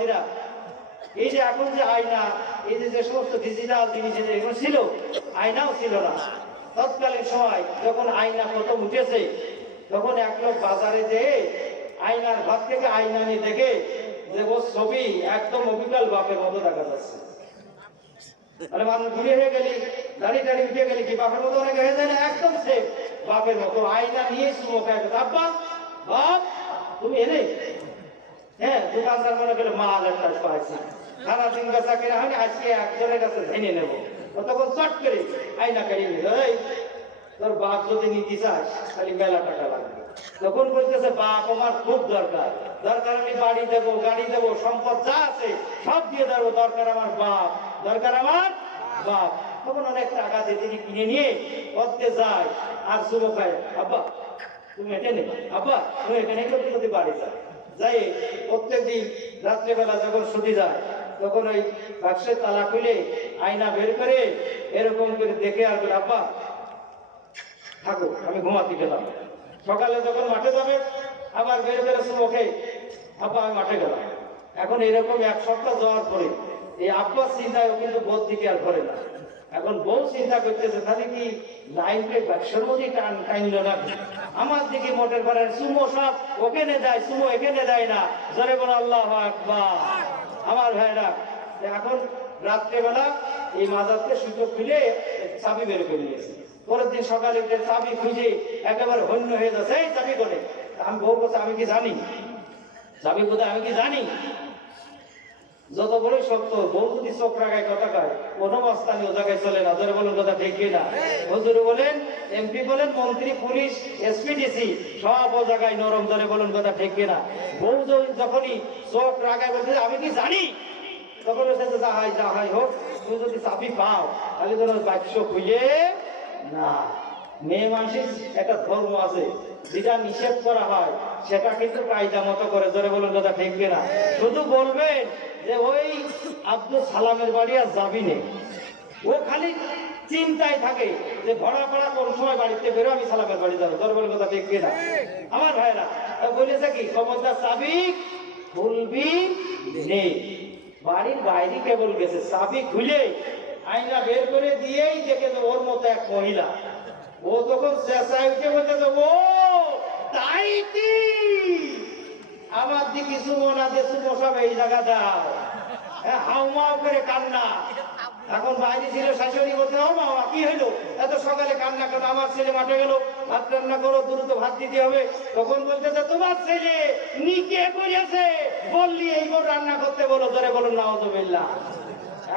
বাবাজিরা, এই যে এখন যে আয়না, এই যে সমস্ত ডিজিটাল জিনিস এগুলো ছিল, আয়নাও ছিল না। তৎকালীন সময় যখন আয়না প্রথম উঠেছে, তখন এক লোক বাজারে যেয়ে আয়নার ভাত থেকে আয়না নিয়ে দেখে যে ওর ছবি একদম অবিকল বাপের মতো দেখা যাচ্ছে। আরে মানুষ ঘুরে হয়ে গেলি, দাঁড়িয়ে দাঁড়িয়ে উঠে গেলি, কি বাপের মতো অনেক হয়ে যায় না? একদম সেম বাপের মতো। আয়না নিয়ে চুমো খায়, আব্বা বাপ তুমি এনে, হ্যাঁ দোকানদার মনে করলে মাল একটা পাইছি, সারাদিন বেচা কেনা হয়নি, আজকে একজনের কাছে ধেনে নেবো। তখন চট করে আয়না কাড়িয়ে নিল, এই তোর বাপ যদি নিতে চাস খালি মেলা টাকা লাগবে। তখন বলতেছে বাপ আমার খুব দরকার, দরকার আমি বাড়ি দেবো, গাড়ি দেবো, সম্পদ যা আছে সব দিয়ে দেবো, দরকার আমার বাপ, দরকার আমার বাপ। তখন অনেক টাকা দিয়ে তিনি কিনে নিয়ে করতে যায় আর চুমো খায়, আব্বা তুমি এটা নে, আব্বা তুমি এখানে করতে বাড়ি যায়। যাই প্রত্যেকদিন রাত্রেবেলা যখন ছুটি যায়, তখন ওই বাক্সের তালা খুলে আয়না বের করে এরকম করে দেখে আর বলে, আব্বা থাকো আমি ঘুমাতে গেলাম। সকালে যখন মাঠে যাবে আবার বের বেরোছে ওকে, আব্বা আমি মাঠে গেলাম। এখন এরকম এক সপ্তাহ যাওয়ার পরে এই আব্বার চিন্তায় ও কিন্তু বোধ দিকে আর করে না। এখন বউ চিন্তা করতেছে তাহলে কি লাইনকে ব্যবসার মধ্যে টাইনল না, আমার দিকে মোটর করার সুমো সব ওখানে দেয়, সুমো এখানে দেয় না। জোরে বলো আল্লাহু আকবার। আমার ভাইরা এখন রাত্রেবেলা এই মাজারকে সুযোগ খুলে চাবি বের করে নিয়েছে। পরের দিন সকালে চাবি খুঁজে একেবারে হন্য হয়ে যাচ্ছে, এই চাবি করে। আমি বউ বলছে আমি কি জানি চাবি কোথায়, আমি কি জানি? যত বড়ই সত্য, বউ যদি চোখ রাখায় কথা কয় কোনো মাস্তানি ও জায়গায় চলে না। ধরে বলুন কথা ঠিক কিনা? হুজুর বলেন, এমপি বলেন, মন্ত্রী, পুলিশ, এসপিডিসি সব ও জায়গায় নরম। ধরে বলুন কথা ঠিক কিনা? বউ যখনই চোখ রাখায় বলতে আমি কি জানি, তখন যা হয় হোক, তুমি যদি চাবি পাও তাহলে যেন বাক্স খুঁজে না। মেয়ে মানুষের একটা ধর্ম আছে, যেটা নিষেধ করা হয় সেটা কিন্তু কায়দা মতো করে। জোরে বলুন কথা ঠিক কিনা? শুধু বলবেন যে ওই আব্দুল সালামের বাড়ি আর যাবি নে, ও খালি চিন্তায় থাকে যে ভরা ভরা কোন সময় বাড়িতে বেরো, আমি সালামের বাড়ি যাবো। জোরে বলুন কথা ঠিক কিনা? আমার ভাইরা বলেছে কি, খবরদার চাবি খুলবি নেই। বাড়ির বাইরে কেবল গেছে, চাবি খুলে আয়না বের করে দিয়েই দেখে ওর মতো এক মহিলা। ও তখন চেঁচায় উঠে বলতেছে, ও তাই কি আমার দিকে চুমো না দে, চুমো সব এই জায়গা দাও। হাউমাউ করে কান্না। এখন বাইরে ছিল শাশুড়ি, বলতে ও মা কি হইলো এত সকালে কান্না কেন? আমার ছেলে মাঠে গেল, ভাত রান্না করো, দ্রুত ভাত দিতে হবে। তখন বলতেছে তোমার ছেলে নিকে করেছে, বললি এইবার রান্না করতে বলো। ধরে বলুন নাউযুবিল্লাহ।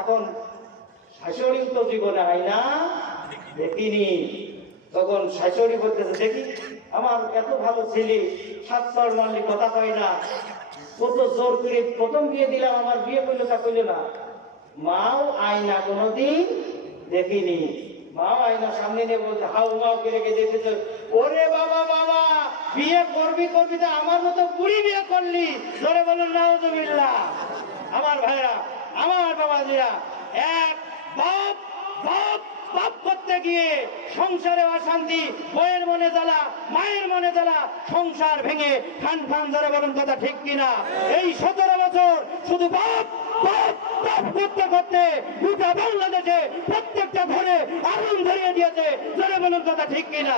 এখন শাশুড়ি তো জীবনে হয় না দেখিনি। তখন শাশুড়ি বলতেছে, দেখি আমার এত ভালো ছেলে, 7 সাল মানলি কথা কয় না, কত জোর করে প্রথম বিয়ে দিলাম, আমার বিয়ে করলো তা কইল না। মাও আয়না কোনোদিন দেখিনি। মাও আয়না সামনে নিয়ে বলছে, হাউ মাও করে দেখেছে, ওরে বাবা বাবা বিয়ে করবি করবি তো আমার মতো বুড়ি বিয়ে করলি। ধরে বলুন নাউযুবিল্লাহ। আমার ভাইরা, আমার বাবাজিরা, এক বাপ বাপ বাপ করতে গিয়ে সংসারে অশান্তি, বইয়ের মনে জ্বালা, মায়ের মনে জ্বালা, সংসার ভেঙে খান খান। ধরে বলুন কথা ঠিক কিনা? এই 17 বছর শুধু বাপ বাপ বাপ করতে করতে গোটা বাংলাদেশে প্রত্যেকটা ঘরে আগুন ধরিয়ে দিয়েছে। ধরে বলুন কথা ঠিক কিনা?